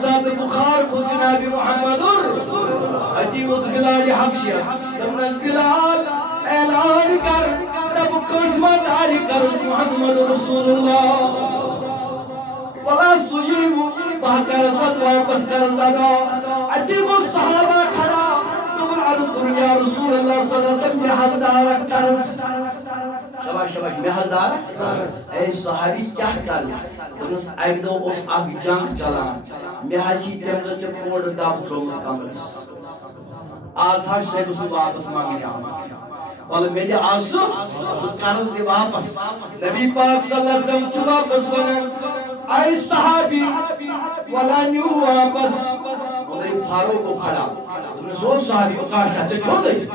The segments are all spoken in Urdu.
صاحب بخار کو جناب محمد ادیوت بلال حبشیس دمنا بلال اعلان کر تب قسمہ داری کر محمد رسول اللہ ولا سجیب باکر صد واپس کر زدہ ادیوت صحابہ کھڑا تب عرض کرن یا رسول اللہ صلی اللہ علیہ وسلم محل دارک کرس شباش محل دارک اے صحابی کیا کرس دنس ایک دو اس اک جنگ چلان محاشی تمدر چھ پوڑ دب ترومت کمرس آج ہاش سے بسو واپس مانگنے آمد والا میں دے آسو سو قرض دے واپس نبی پاک صلی اللہ علیہ وسلم چھو واپس ونن آئی صحابی والا نیو واپس عمر فاروق کو کھڑا تم نے سو صحابی اقاشا چھو چھو گئی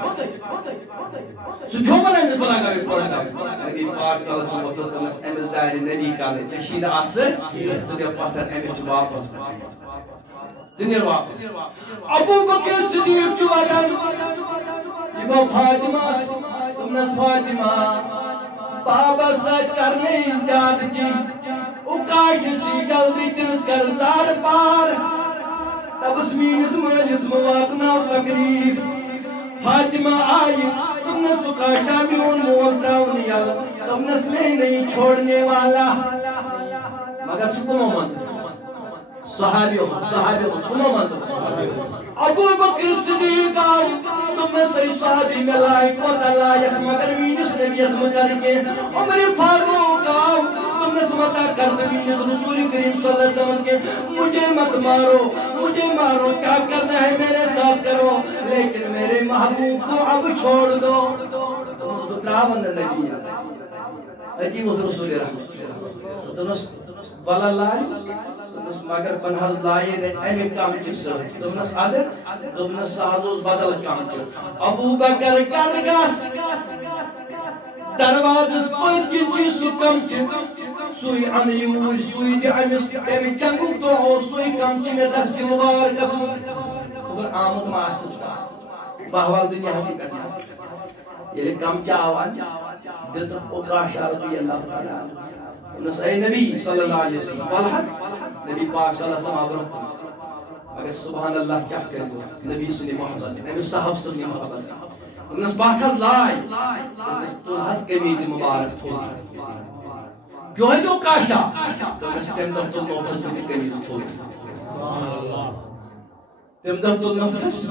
سو چھو ونن جس بلا گئی پورن دا نبی پاک صلی اللہ علیہ وسلم وطر تنس امل دائر نبی کرنے سے شید آت سے دے پتھر امل چھو واپس زنیر واپس ابو بکر صدیق چھو ودن یہ فاطمہ تم نے فاطمہ بابا ساتھ کرنے زیادگی اکاش سی جلدی تمس کر زار پار تب اس مینس مالس مواقنا تکلیف فاطمہ آئی تم نے سکاشا میون مول تراؤن یالا تم نے میں نہیں چھوڑنے والا مگر سکمو منظر صحابیوں سنو منظر ابو بکر صدیق آؤ تم نے صحیح صحابی میں لائق و دلائق مگر مینس نبی ازم کر کے عمر فاروق آؤ تم نے سمتا کر مینس رسول کریم صلی اللہ علیہ وسلم کے مجھے مت مارو کیا کرنا ہے میرے ساتھ کرو لیکن میرے محبوب کو اب چھوڑ دو تراون نبی عجیب رسول رحمت والا لائی مگر پنہز لائے نے امی کام چیز دمنس عدد دمنس سہزوز بدل کام چیز ابو بکر کرگاس دروازز پتکن چیز سو کم چیز سوی انیوی سوی دی امیس امی چنگو تو ہو سوی کم چیز میں دست کی مبارکس خبر آمد معاصر بہوال دنیا حسی کرنا یہ کم چاوان دلتک اقاشا رضی اللہ تعالیٰ انس اے نبی صلی اللہ علیہ وسلم والحظ نبی پاک صلی اللہ علیہ وسلم آبرت اگر سبحان اللہ کیا کہتے ہیں نبی صلی محبت نبی صاحب صلی محبت انس باکر لائی انس تلحظ کمید مبارک تھوڑی جو ہے جو کاشا انس تم دفتر نوٹس بیتی کمید تھوڑی تم دفتر نوٹس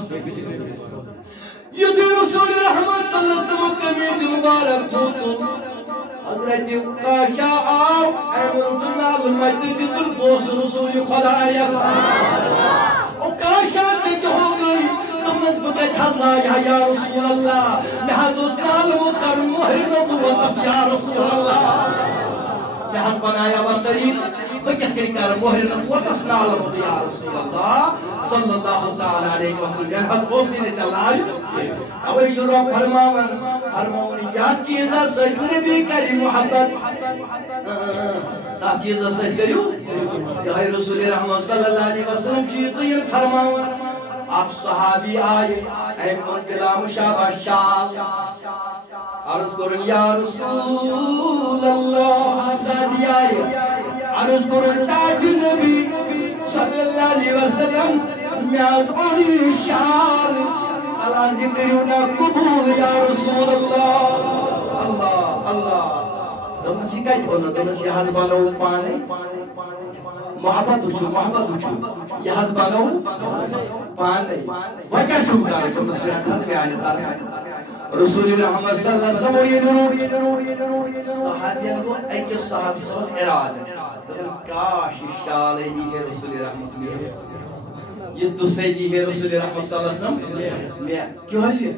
یہ رسول رحمت صلی اللہ علیہ وسلم کمید مبارک تھوڑی حضرت اقاشا آو ایمرت اللہ المجد دل بوس رسول خدا اقاشا چک ہو گئی تم نسبت اللہ یا رسول اللہ میں حضرت نالمت کر مہر نبوت یا رسول اللہ میں حضرت بنایا والطریق بکت کری کر مہر نبوت نالمت یا رسول اللہ صلی اللہ علیہ وسلم یعنی حضرت بوسی نے چلا آئے اوہ شروع فرماون یا چیزہ سچ نبی کری محبت تا چیزہ سچ کریو یا رسول رحمت صلی اللہ علیہ وسلم چیز تو یہ فرماون آپ صحابی آئے ایمون بلا مشابہ شاہ عرض کرن یا رسول اللہ زادی آئے عرض کرن تاج نبی صلی اللہ علیہ وسلم میاز اولی شار اللہ ذکریونا قبول یا رسول اللہ اللہ تم نسی کہت ہونا تم نسی حض بانو پانے محبت اچھو یہ حض بانو پانے وجہ چھوٹا ہے تم نسی حض بیانے تارے رسول رحمت صلی اللہ علیہ وسلم یہ ضرور صحابیان کو ایک صحابی سوس اراد ہے کاش شال ہی ہے رسول رحمت میں یہ دوسرے جی ہے رسول رحمت صلی اللہ علیہ وسلم میں کیوں ہے سے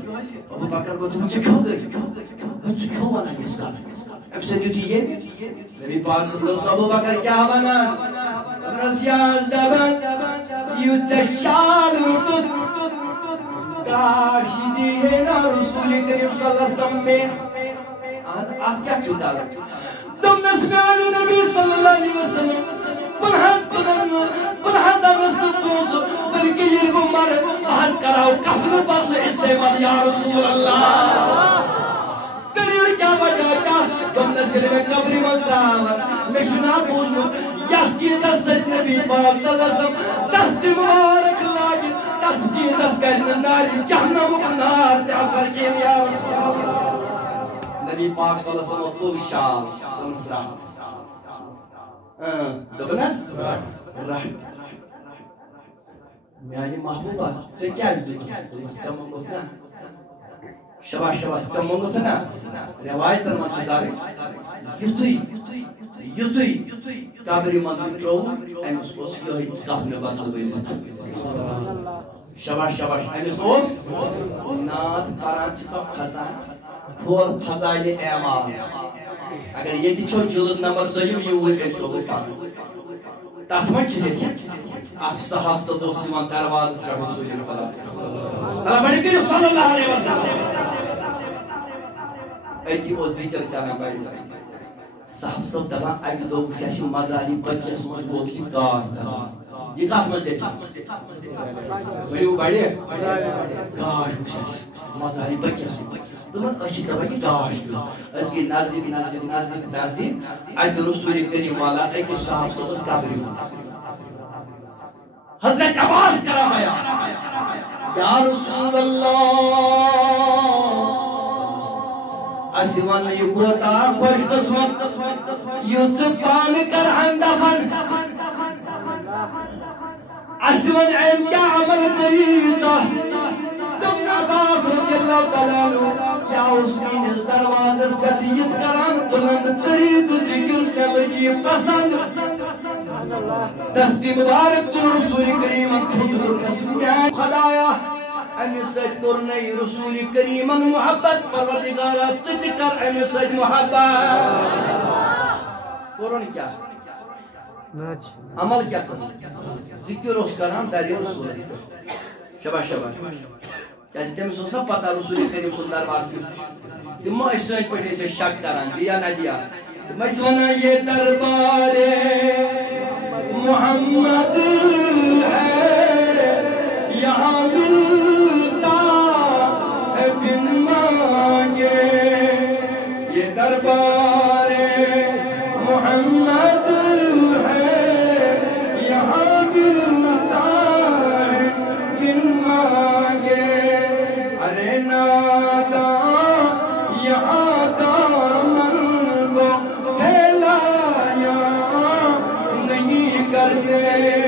ابو بکر کو تم سے کیوں گئی ہم سے کیوں بنا اس کا اب سے جو تھی یہ نبی پاک صلی اللہ علیہ وسلم ابو بکر کیا بنا رسیاز دبن یو تشال رتت کاشی دی ہے نا رسول کریم صلی اللہ علیہ وسلم میں آپ کیا چھوٹا لگ تم نسمیان نبی صلی اللہ علیہ وسلم بلحظ قدر بلحظ رسل توسو بلکہ یہ بمار بحث کراؤ کفر بطل استعمال یا رسول اللہ دلیل کیا وجہ کیا تم نسل میں قبری مزدراون میں شنا بولو یا چیزہ سج نبی پاک صلی اللہ علیہ وسلم دست ات چیزس کر ناری جہنم نار تے اثر کین یا نبی پاک صلی اللہ علیہ وسلم تل شال تمس دبنس رحمت میانی محبوبہ سے کیا تمس چمنگوت نا شباش شباش چمنگوت نا روایت من سے دار یتھوی قبری منزل ترو امس اس یہ دفن بدل ورت شباش شباش امس اس نات پران چھ کھسان کھول فضائل اعمال اگر یہ چھو جلد نمبر 2 یہ وے تو پان تاتھ من چھ لیکن اخ صحاب صدو سیمان دروازہ سے رسول خدا اللہ بڑی صلی اللہ علیہ وسلم ایتی او ذکر کرنا پڑے صاحب صاحب دبان اگہ دو کیا مزالی بچس من گوت یہ گاش یہ کت من دیکھ ورو بڑے گاش وچھس مزالی بچس دبان اچھی دبان یہ گاش اس کے نزدیک نزدیک نزدیک نزدیک اگہ رسول کریم والا ایک صاحب صاحب قبر حضرت عباس کرا بیان یا رسول اللہ اسیوان یہ کوتا خوش قسمت یوت پان کر ہندفن اسیوان ایم کیا عمل کریتا تم عباس رضی اللہ تعالیٰ یا حسین اس دروازس کتیت کران بلند ترید ذکر لبجی پسند دستی مبارک تو رسول کریم خود رسول خدایا امی سج کرنی رسول کریم محبت پروردگارہ چت کر امی سج محبت قرآن کیا عمل کیا کرنا ذکر اس کرام داری رسول شباش شباش کیسے تم سوچنا پتا رسول کریم صلی اللہ علیہ وسلم تم اس سوچ پٹے سے شک کران دیا نہ دیا تم اس ونا یہ دربار محمد ہے یہاں ملتا ہے بن مانگے یہ دربار محمد ہے یہاں ملتا ہے بن مانگے ارے نادا یہاں دامن کو پھیلایا نہیں کرتے